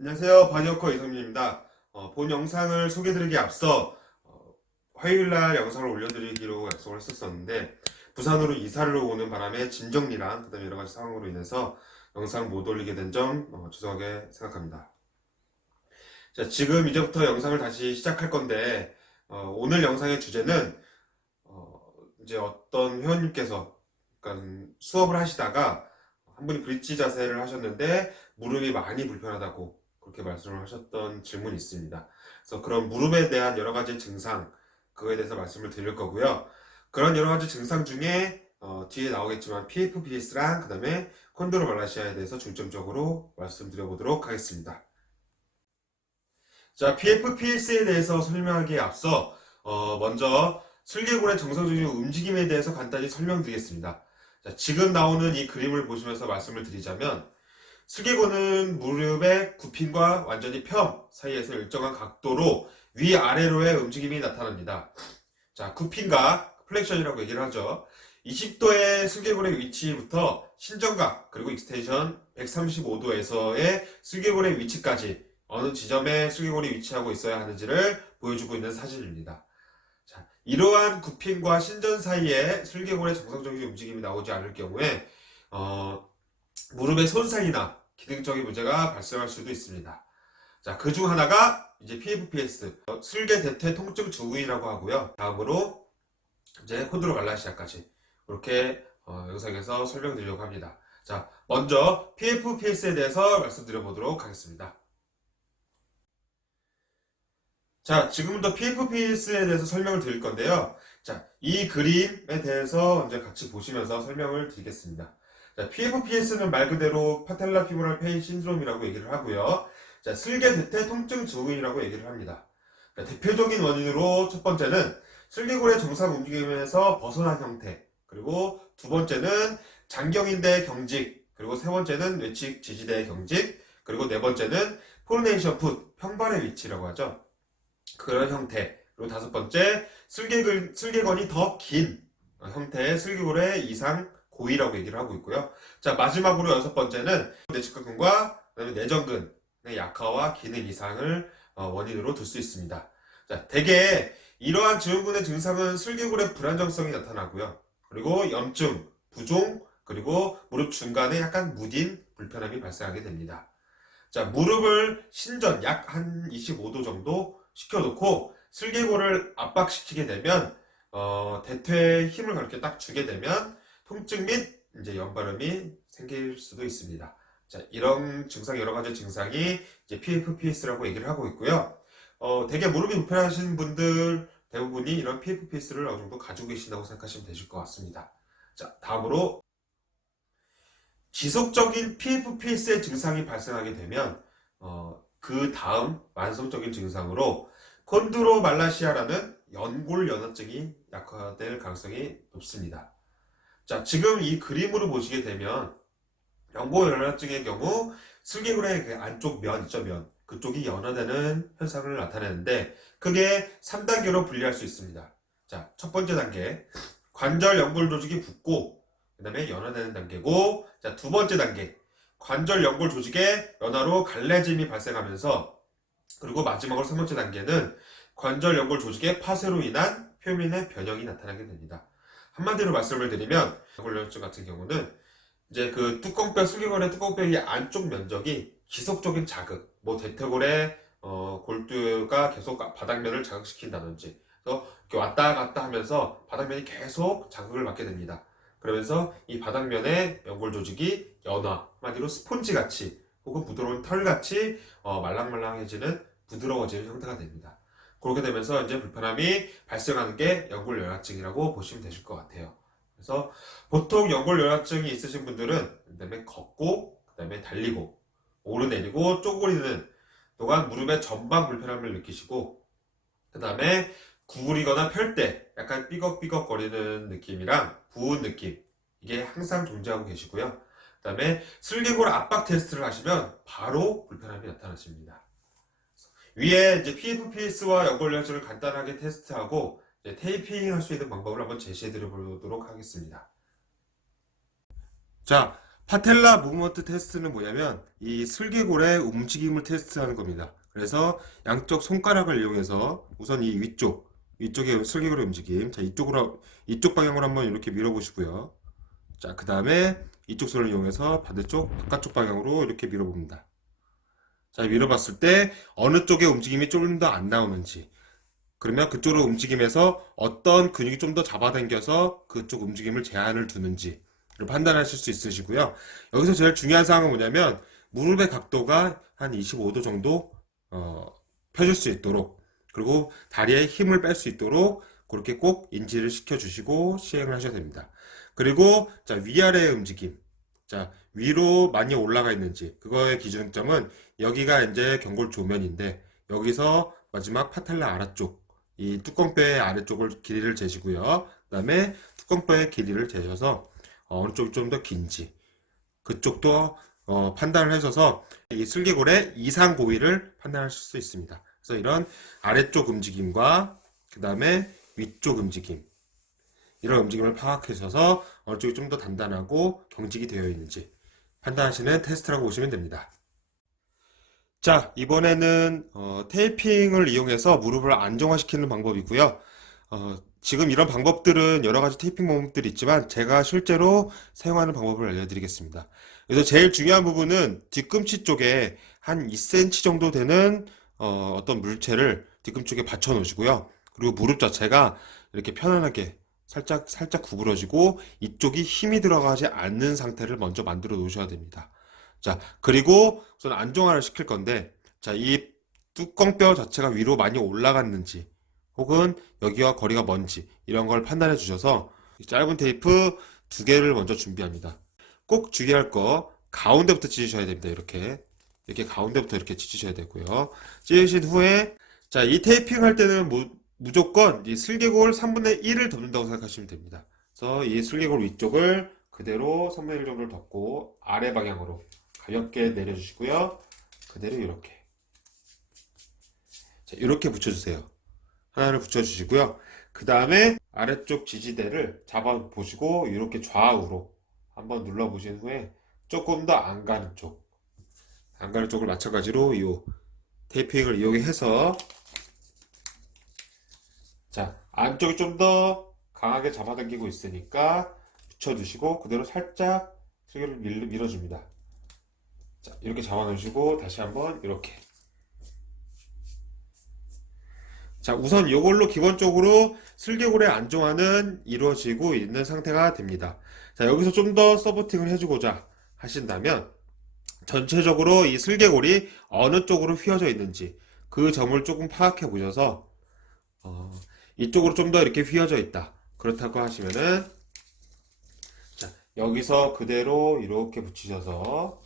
안녕하세요. 바이오커 이성민입니다. 본 영상을 소개드리기 앞서 화요일날 영상을 올려드리기로 약속을 했었는데 부산으로 이사를 오는 바람에 짐 정리랑 그다음에 여러 가지 상황으로 인해서 영상을 못 올리게 된 점 죄송하게 생각합니다. 자, 지금 이제부터 영상을 다시 시작할 건데 오늘 영상의 주제는 이제 어떤 회원님께서 약간 수업을 하시다가 한 분이 브릿지 자세를 하셨는데 무릎이 많이 불편하다고 그렇게 말씀을 하셨던 질문이 있습니다. 그래서 그런 무릎에 대한 여러 가지 증상, 그거에 대해서 말씀을 드릴 거고요. 그런 여러 가지 증상 중에 뒤에 나오겠지만 PFPS랑 그 다음에 콘드로말라시아에 대해서 중점적으로 말씀드려 보도록 하겠습니다. 자, PFPS에 대해서 설명하기에 앞서 먼저 슬개골의 정상적인 움직임에 대해서 간단히 설명드리겠습니다. 자, 지금 나오는 이 그림을 보시면서 말씀을 드리자면 슬개골은 무릎의 굽힘과 완전히 펴 사이에서 일정한 각도로 위아래로의 움직임이 나타납니다. 자, 굽힘과 플렉션이라고 얘기를 하죠. 20도의 슬개골의 위치부터 신정각 그리고 익스텐션 135도에서의 슬개골의 위치까지 어느 지점에 슬개골이 위치하고 있어야 하는지를 보여주고 있는 사진입니다. 자, 이러한 굽힘과 신전 사이에 슬개골의 정상적인 움직임이 나오지 않을 경우에 무릎의 손상이나 기능적인 문제가 발생할 수도 있습니다. 자, 그 중 하나가 이제 PFPS, 슬개 대퇴 통증 증후군이라고 하고요. 다음으로 이제 콘드로말라시아까지 이렇게 영상에서 설명드리려고 합니다. 자, 먼저 PFPS에 대해서 말씀드려보도록 하겠습니다. 자, 지금부터 PFPS에 대해서 설명을 드릴 건데요. 자, 이 그림에 대해서 이제 같이 보시면서 설명을 드리겠습니다. 자, PFPS는 말 그대로 파텔라 피모랄 페인 신드롬이라고 얘기를 하고요. 자, 슬개 대퇴 통증 증후군이라고 얘기를 합니다. 자, 대표적인 원인으로 첫 번째는 슬개골의 정상 움직임에서 벗어난 형태, 그리고 두 번째는 장경인대 경직, 그리고 세 번째는 외측 지지대 경직, 그리고 네 번째는 포르네이션 풋, 평발의 위치라고 하죠. 그런 형태. 그리고 다섯 번째, 슬개건이 더 긴 형태의 슬개골의 이상 고의라고 얘기를 하고 있고요. 자, 마지막으로 여섯 번째는 내측근과 그다음에 내전근의 약화와 기능 이상을 원인으로 둘 수 있습니다. 자, 대개 이러한 증후군의 증상은 슬개골의 불안정성이 나타나고요. 그리고 염증, 부종, 그리고 무릎 중간에 약간 무딘 불편함이 발생하게 됩니다. 자, 무릎을 신전 약 한 25도 정도 시켜놓고 슬개골을 압박시키게 되면 대퇴에 힘을 그렇게 딱 주게 되면 통증 및 이제 연발음이 생길 수도 있습니다. 자, 이런 증상 여러 가지 증상이 이제 PFPS라고 얘기를 하고 있고요. 대개 무릎이 불편하신 분들 대부분이 이런 PFPS를 어느 정도 가지고 계신다고 생각하시면 되실 것 같습니다. 자, 다음으로 지속적인 PFPS의 증상이 발생하게 되면 그 다음 만성적인 증상으로 콘드로말라시아라는 연골 연화증이 약화될 가능성이 높습니다. 자, 지금 이 그림으로 보시게 되면 연골 연화증의 경우 슬개골의 그 안쪽 면 있죠, 면. 그쪽이 연화되는 현상을 나타내는데 크게 3단계로 분리할 수 있습니다. 자, 첫 번째 단계, 관절 연골 조직이 붓고 그 다음에 연화되는 단계고, 자, 두 번째 단계, 관절 연골 조직의 연화로 갈라짐이 발생하면서, 그리고 마지막으로 세 번째 단계는 관절 연골 조직의 파쇄로 인한 표면의 변형이 나타나게 됩니다. 한마디로 말씀을 드리면 연골연화증 같은 경우는 이제 그 뚜껑뼈, 슬개골의 뚜껑뼈의 안쪽 면적이 지속적인 자극, 뭐 대퇴골의 골두가 계속 바닥면을 자극시킨다든지, 그래서 이렇게 왔다 갔다 하면서 바닥면이 계속 자극을 받게 됩니다. 그러면서 이 바닥면의 연골 조직이 연화, 한마디로 스폰지 같이 혹은 부드러운 털 같이 말랑말랑해지는 부드러워지는 형태가 됩니다. 그렇게 되면서 이제 불편함이 발생하는 게 연골 연화증이라고 보시면 되실 것 같아요. 그래서 보통 연골 연화증이 있으신 분들은 그다음에 걷고, 그다음에 달리고, 오르내리고 쪼그리는 동안 무릎의 전방 불편함을 느끼시고, 그다음에 구부리거나 펼 때 약간 삐걱삐걱거리는 느낌이랑 부은 느낌, 이게 항상 존재하고 계시고요. 그다음에 슬개골 압박 테스트를 하시면 바로 불편함이 나타나십니다. 위에 이제 PFPS와 연골 연화증을 간단하게 테스트하고 이제 테이핑 할 수 있는 방법을 한번 제시해 드려 보도록 하겠습니다. 자, 파텔라 무브먼트 테스트는 뭐냐면 이 슬개골의 움직임을 테스트하는 겁니다. 그래서 양쪽 손가락을 이용해서 우선 이 위쪽의 슬개골의 움직임, 자 이쪽 방향으로 한번 이렇게 밀어보시고요. 자, 그 다음에 이쪽 손을 이용해서 바깥쪽 방향으로 이렇게 밀어봅니다. 자, 밀어봤을 때 어느 쪽의 움직임이 좀 더 안 나오는지, 그러면 그쪽으로 움직임에서 어떤 근육이 좀 더 잡아당겨서 그쪽 움직임을 제한을 두는지 판단하실 수 있으시고요. 여기서 제일 중요한 사항은 뭐냐면 무릎의 각도가 한 25도 정도 펴질 수 있도록, 그리고 다리에 힘을 뺄 수 있도록 그렇게 꼭 인지를 시켜주시고 시행을 하셔야 됩니다. 그리고 자, 위아래의 움직임, 자, 위로 많이 올라가 있는지, 그거의 기준점은 여기가 이제 경골 조면인데 여기서 마지막 파텔라 아래쪽, 이 뚜껑뼈의 아래쪽을 길이를 재시고요. 그 다음에 뚜껑뼈의 길이를 재셔서 어느 쪽이 좀 더 긴지 그쪽도 판단을 하셔서 이 슬개골의 이상 고위를 판단하실 수 있습니다. 그래서 이런 아래쪽 움직임과 그 다음에 위쪽 움직임, 이런 움직임을 파악하셔서 어느 쪽이 좀 더 단단하고 경직이 되어 있는지 판단하시는 테스트라고 보시면 됩니다. 자, 이번에는 테이핑을 이용해서 무릎을 안정화시키는 방법이고요. 지금 이런 방법들은 여러 가지 테이핑 방법들이 있지만 제가 실제로 사용하는 방법을 알려드리겠습니다. 그래서 제일 중요한 부분은 뒤꿈치 쪽에 한 2cm 정도 되는 어떤 물체를 뒤꿈치에 받쳐 놓으시고요. 그리고 무릎 자체가 이렇게 편안하게 살짝 구부러지고 이쪽이 힘이 들어가지 않는 상태를 먼저 만들어 놓으셔야 됩니다. 자, 그리고 우선 안정화를 시킬 건데, 자, 이 뚜껑뼈 자체가 위로 많이 올라갔는지 혹은 여기와 거리가 먼지, 이런 걸 판단해 주셔서 짧은 테이프 2개를 먼저 준비합니다. 꼭 주의할 거 가운데부터 찢으셔야 됩니다. 이렇게 가운데부터 이렇게 찢으셔야 되고요. 찢으신 후에 자, 이 테이핑 할 때는 무조건 이 슬개골 3분의 1을 덮는다고 생각하시면 됩니다. 그래서 이 슬개골 위쪽을 그대로 3분의 1 정도를 덮고 아래 방향으로 가볍게 내려주시고요. 그대로 이렇게. 자, 이렇게 붙여주세요. 하나를 붙여주시고요. 그 다음에 아래쪽 지지대를 잡아보시고 이렇게 좌우로 한번 눌러보신 후에 조금 더 안 가는 쪽을 마찬가지로 이 테이핑을 이용해서 자, 안쪽이 좀 더 강하게 잡아당기고 있으니까 붙여주시고 그대로 살짝 슬개를 밀어줍니다. 자, 이렇게 잡아놓으시고 다시 한번 이렇게. 자, 우선 이걸로 기본적으로 슬개골의 안정화는 이루어지고 있는 상태가 됩니다. 자, 여기서 좀 더 서포팅을 해주고자 하신다면 전체적으로 이 슬개골이 어느 쪽으로 휘어져 있는지 그 점을 조금 파악해 보셔서 이쪽으로 좀 더 이렇게 휘어져 있다, 그렇다고 하시면은 자, 여기서 그대로 이렇게 붙이셔서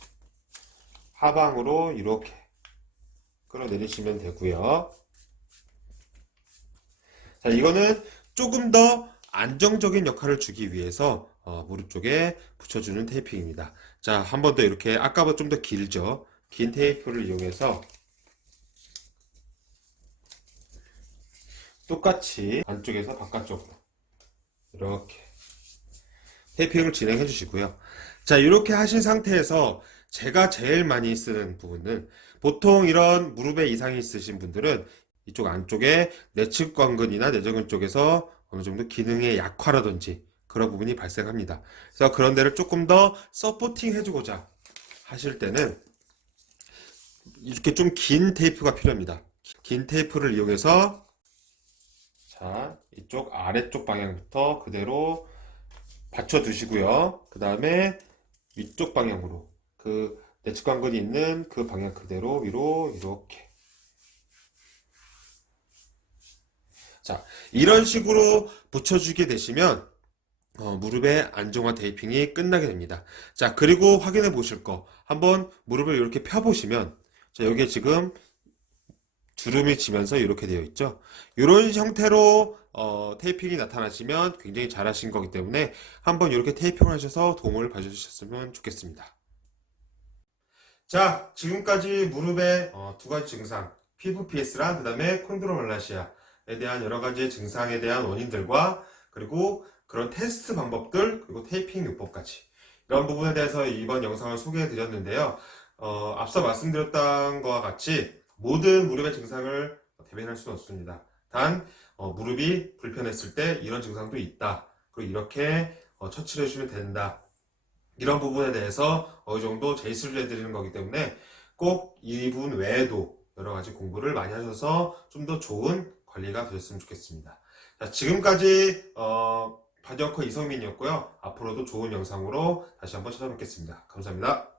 하방으로 이렇게 끌어내리시면 되고요. 자, 이거는 조금 더 안정적인 역할을 주기 위해서 무릎 쪽에 붙여주는 테이핑입니다. 자, 한 번 더 이렇게 아까보다 좀 더 길죠? 긴 테이프를 이용해서 똑같이 안쪽에서 바깥쪽으로 이렇게 테이핑을 진행해 주시고요. 자, 이렇게 하신 상태에서 제가 제일 많이 쓰는 부분은, 보통 이런 무릎에 이상이 있으신 분들은 이쪽 안쪽에 내측관근이나 내전근 쪽에서 어느 정도 기능의 약화라든지 그런 부분이 발생합니다. 그래서 그런 데를 조금 더 서포팅 해주고자 하실 때는 이렇게 좀 긴 테이프가 필요합니다. 긴 테이프를 이용해서 자, 이쪽 아래쪽 방향부터 그대로 받쳐 두시고요. 그 다음에 위쪽 방향으로 그 내측관근이 있는 그 방향 그대로 위로 이렇게. 자, 이런 식으로 붙여주게 되시면 무릎의 안정화 테이핑이 끝나게 됩니다. 자, 그리고 확인해 보실 거, 한번 무릎을 이렇게 펴 보시면 자, 여기에 지금 주름이 지면서 이렇게 되어 있죠. 이런 형태로 테이핑이 나타나시면 굉장히 잘하신 거기 때문에 한번 이렇게 테이핑을 하셔서 도움을 받으셨으면 좋겠습니다. 자, 지금까지 무릎의 2가지 증상, PVPS랑 그 다음에 콘드로말라시아에 대한 여러 가지 증상에 대한 원인들과 그리고 그런 테스트 방법들, 그리고 테이핑 요법까지 이런 부분에 대해서 이번 영상을 소개해 드렸는데요. 앞서 말씀드렸던 것과 같이 모든 무릎의 증상을 대변할 수는 없습니다. 단 무릎이 불편했을 때 이런 증상도 있다. 그리고 이렇게 처치를 해주면 된다. 이런 부분에 대해서 어느 정도 제시를 해드리는 거기 때문에 꼭 이 부분 외에도 여러 가지 공부를 많이 하셔서 좀 더 좋은 관리가 되셨으면 좋겠습니다. 자, 지금까지 바디워커 이성민이었고요. 앞으로도 좋은 영상으로 다시 한번 찾아뵙겠습니다. 감사합니다.